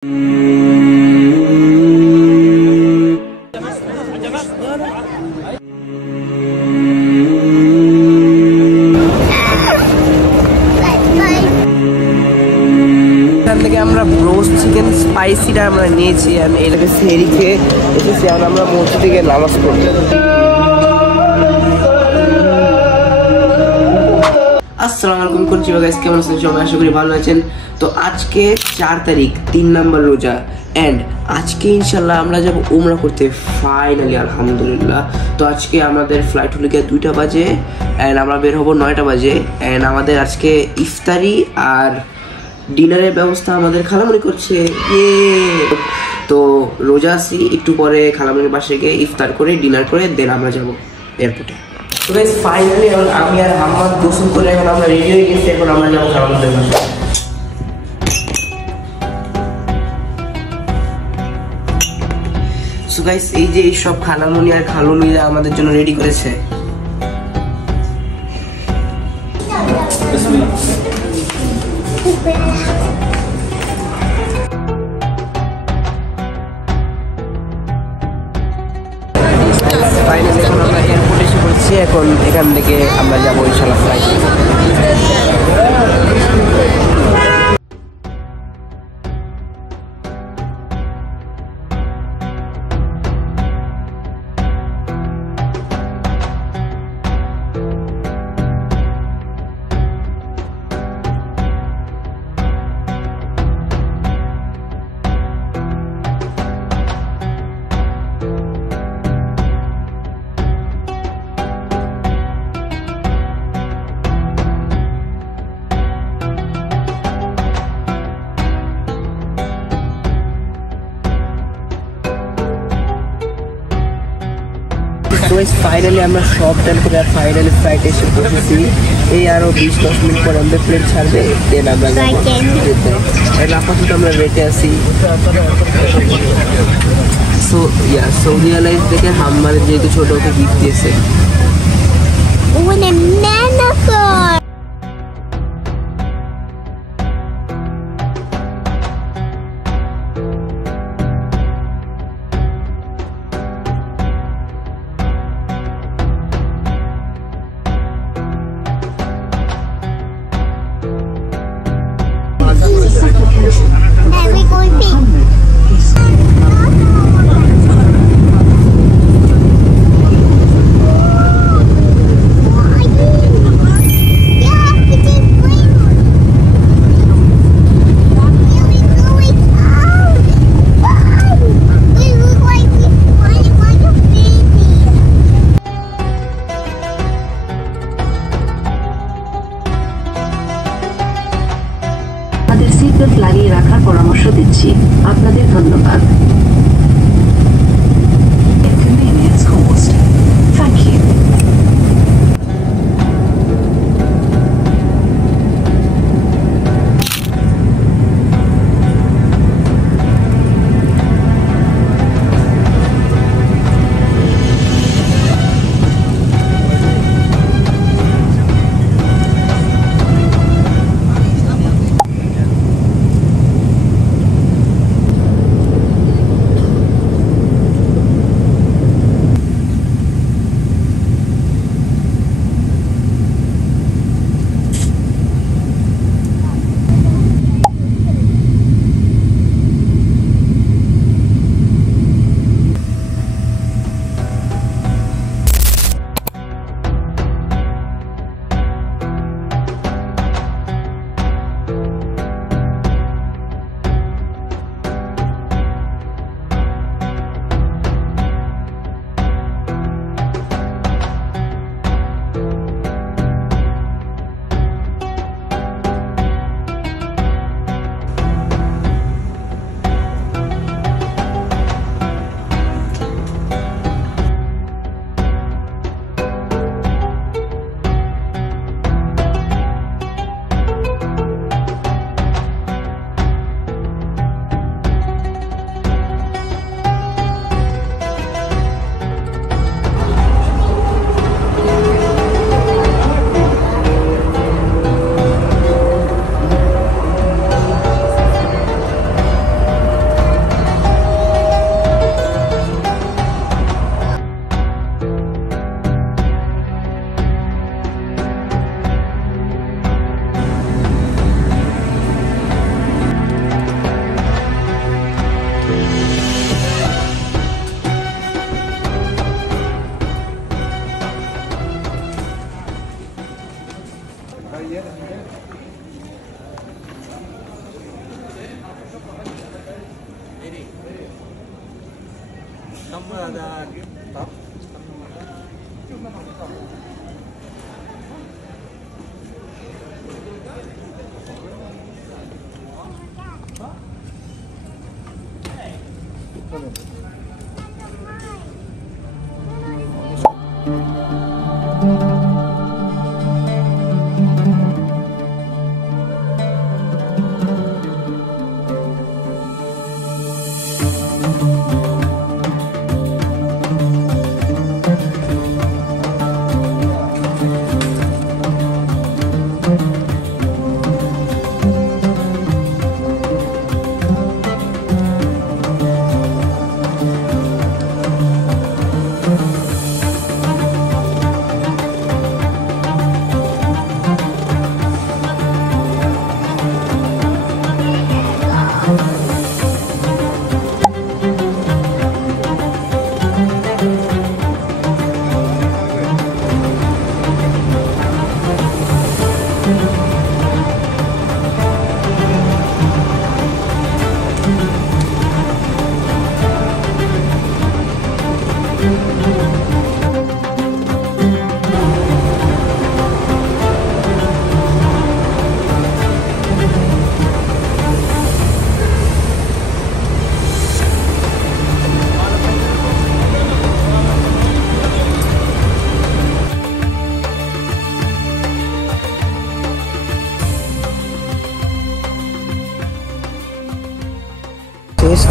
আমরা broast chicken স্পাইসিটা আমরা নিয়েছি আর এটাকে সেরি খেয়ে এসেছি আর আমরা মসজিদে গিয়ে নামাজ পড়ব। আসসালামু আলাইকুম, কোন গাইস, কেমন আছেন সবাই? আশা করি ভালো আছেন। তো আজকে 4 তারিখ, 3 নম্বর রোজা, এন্ড আজকে ইনশাল্লাহ আমরা যাব উমরা করতে ফাইনালি, আলহামদুলিল্লাহ। তো আজকে আমাদের ফ্লাইট হলো গিয়ে 2টা বাজে এন্ড আমরা বের হবো 9টা বাজে। এন্ড আমাদের আজকে ইফতারি আর ডিনারের ব্যবস্থা আমাদের খালামুনি করছে। তো রোজা আছি, একটু পরে খালামুনির বাসায় গিয়ে ইফতার করে ডিনার করে দেন আমরা যাব এয়ারপোর্টে। তো গাইস ফাইনালি আমি আর হাম্মাদ গোসল করে এখন আমরা রেডি হয়ে গেছি, এখন আমরা যাবো খালামুনির বাসায়। সো গাইস এই যে এই সব খালামুনি আর খালুনিরা আমাদের জন্য রেডি করেছে। ফাইনালি এখন আমরা এয়ারপোর্টে এসে পড়ছি, এখন এখান থেকে আমরা যাবো ইনশাআল্লাহ ফ্লাইটে। ফাইনালি আমরা সব টাইম করে ফাইনালি ফ্লাইটে এসে পৌঁছেছি। এই আরো 20-10 মিনিট পর আমাদের প্লেন ছাড়বে, দেন আমরা আপাতত আমরা রেটে আছি। সো ইয়া সৌদি এয়ারলাইন্স থেকে হাম্মার যেহেতু ছোট ওকে গিফট দিয়েছে।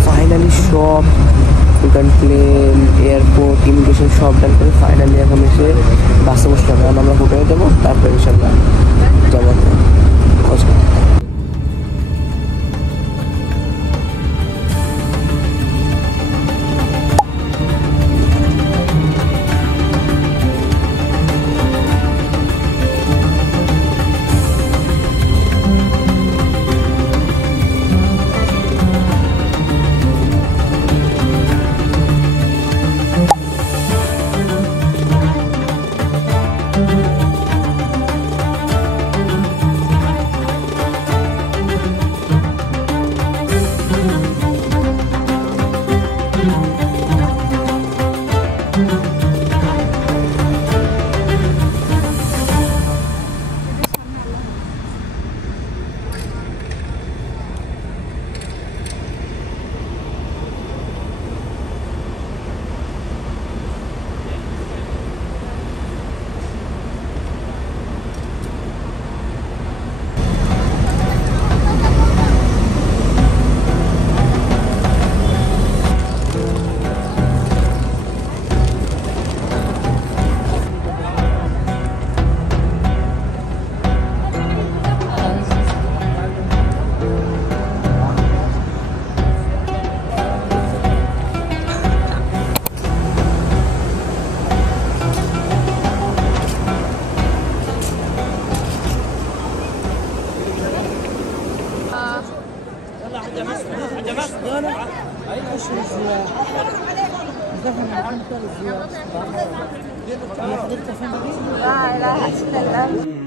ফাইনালি সব প্লেন এয়ারপোর্ট ইমিগ্রেশন সব ডান করে ফাইনালি এখন এসে বাসে বসতে হবে। আমরা হোটেলে যাবো, তারপর ইনশাল্লাহ যাবো। لا إله إلا الله.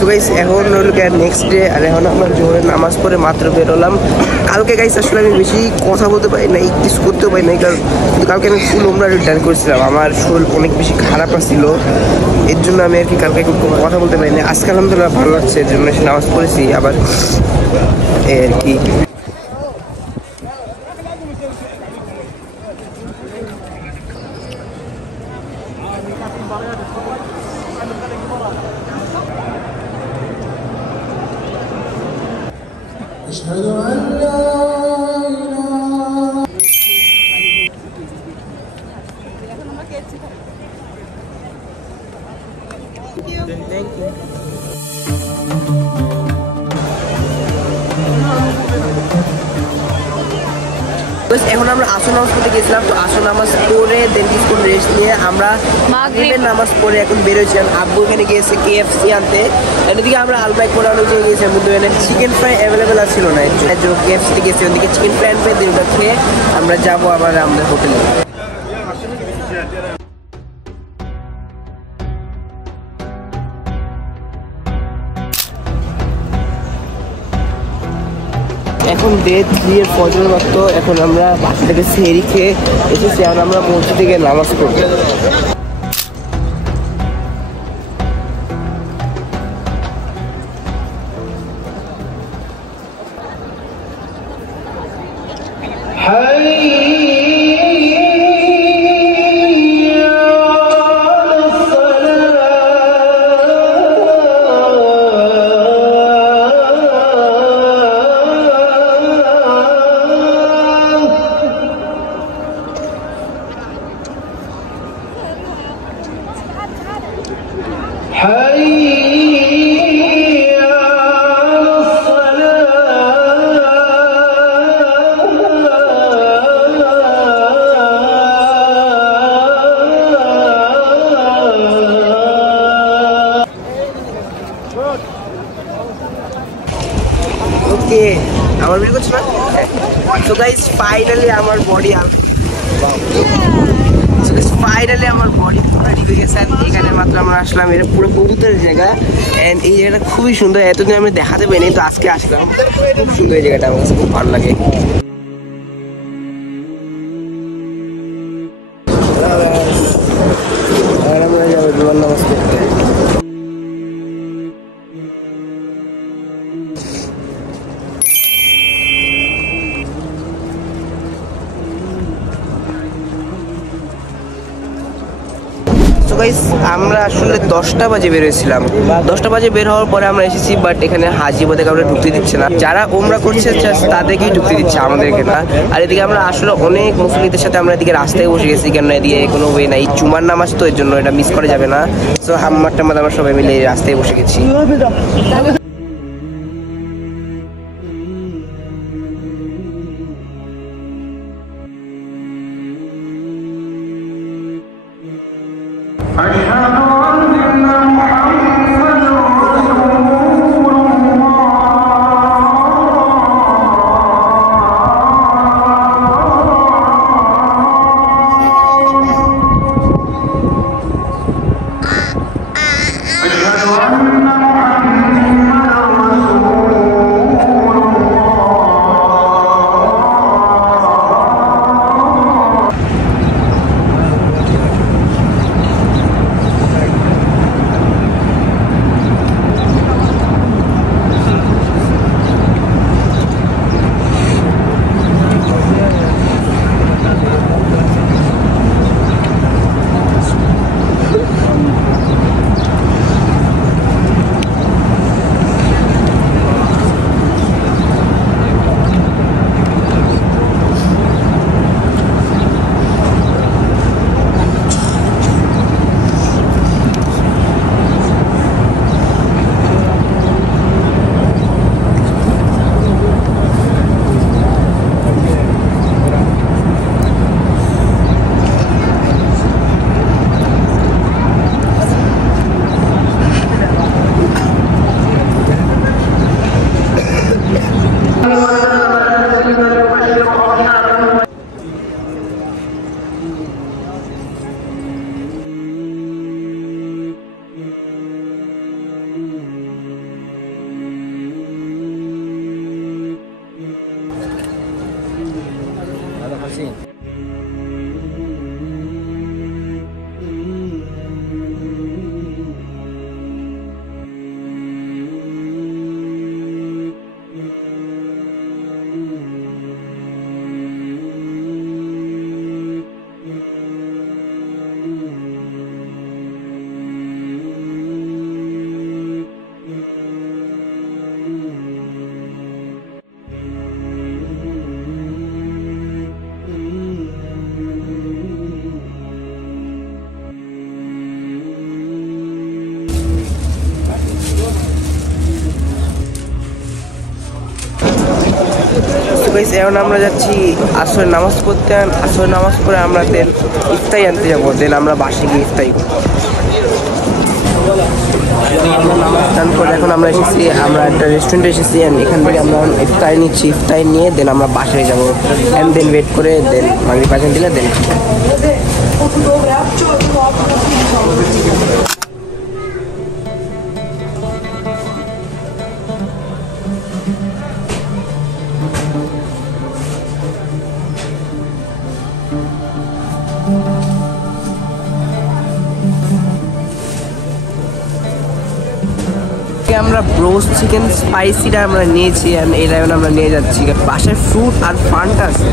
সো গাইস এখন হলো কি নেক্সট ডে, আর এখন আমরা জোহরের নামাজ পড়ে মাত্র বেরোলাম। কালকে গাইস আসলে আমি বেশি কথা বলতে পারি নাই, কিছু করতেও পারি নাই, কারণ কালকে আমি ফুল ওমরা রিটার্ন করেছিলাম। আমার শরীর অনেক বেশি খারাপ ছিল, এর জন্য আমি আর কি কালকে কথা বলতে পারি না। আজকে আলহামদুলিল্লাহ ভালো লাগছে, এর জন্য এসে নামাজ পড়েছি আবার আর কি। أشهد أن لا إله এখন আমরা আসর নামাজ পড়তে গেছিলাম, তো আসর নামাজ পড়ে দেন কিছুক্ষণ রেস্ট নিয়ে আমরা মাগরিবের নামাজ পড়ে এখন বেরোচ্ছিলাম। আব্বু এখানে গিয়েছে KFC আনতে, এদিকে আমরা আলবাই করে অনেক জায়গায় গিয়েছিলাম, কিন্তু এখানে চিকেন ফ্রাই অ্যাভেলেবেল ছিল না, এর জন্য KFC গেছি। ওদিকে চিকেন ফ্রাই আনবে, দিন ওটা খেয়ে আমরা যাবো আবার আমাদের হোটেলে। এখন ডে 3 এর ফজরের ওয়াক্ত, এখন আমরা বাসা থেকে সেহরি খেয়ে এসেছি, এখন আমরা মসজিদে গিয়ে নামাজ পড়বো। ওকে, আমার ভিডিও করছো না? সো গাইস ফাইনালি আমার বডি রেডি হয়ে গেছে। এখানে মাত্র আমরা আসলাম, এটা পুরো কবুতরের জায়গা, এন্ড এই জায়গাটা খুবই সুন্দর। এতদিন আমি দেখাতে পারিনি, তো আজকে আসলাম, খুব সুন্দর এই জায়গাটা, আমার কাছে খুব ভালো লাগে। আমরা যাবো জোয়ার নামাজ পড়তে। আমরা আসলে 10টা বাজে বের হয়েছিলাম, 10টা বাজে বের হওয়ার পরে আমরা এসেছি, বাট এখানে হাজিবাদে কাউকে ঢুকতে দিচ্ছে না। যারা ওমরা করছে তাদেরকেই ঢুকতে দিচ্ছে, আমাদেরকে না। আর এদিকে আমরা আসলে অনেক মুসলিমদের সাথে আমরা এদিকে রাস্তায় বসে গেছি, কেন এদিকে কোনো ওয়ে নাই, চুমার নামাজ তো, এর জন্য এটা মিস করা যাবে না। সো হাম্মার টাম্মার আমরা সবাই মিলে রাস্তায় বসে গেছি। أشهد أن محمدا গাইস এখন আমরা যাচ্ছি আসরের নামাজ পড়তে। আসরের নামাজ পড়ে আমরা দেন ইফতারি আনতে যাবো। দেন আমরা বাসে গিয়ে ইফতারি করবো। আমরা নামাজ টান করে এখন আমরা এসেছি, আমরা একটা রেস্টুরেন্টে এসেছি। এখান থেকে আমরা ইফতারি নিচ্ছি। ইফতারি নিয়ে দেন আমরা বাসায় যাবো। অ্যান্ড দেন ওয়েট করে দেন মাগরিব আজান দিলে দেন আমরা ব্রোস্ট চিকেন স্পাইসিটা আমরা নিয়েছি। অ্যান্ড এই লাইন আমরা নিয়ে যাচ্ছি। বাসায় ফ্রুট আর ফান্টা আছে।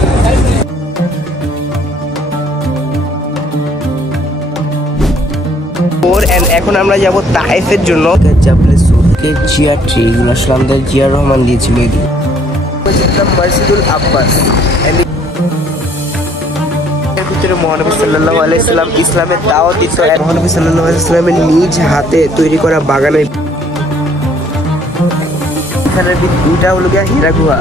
এখন আমরা যাবো তাইফের জন্য। জিয়া ট্রি এগুলো আসলে আমাদের জিয়া রহমান দিয়েছিল। মসজিদুল আব্বাস ভিতরে মহানবী সাল্লাল্লাহু আলাইহি সাল্লাম ইসলামের দাওয়াত দিত। মহানবী সাল্লাল্লাহু আলাইহি সাল্লামের নিজ হাতে তৈরি করা বাগানের এখানে দুইটা হলো গিয়া হীরা গুহা।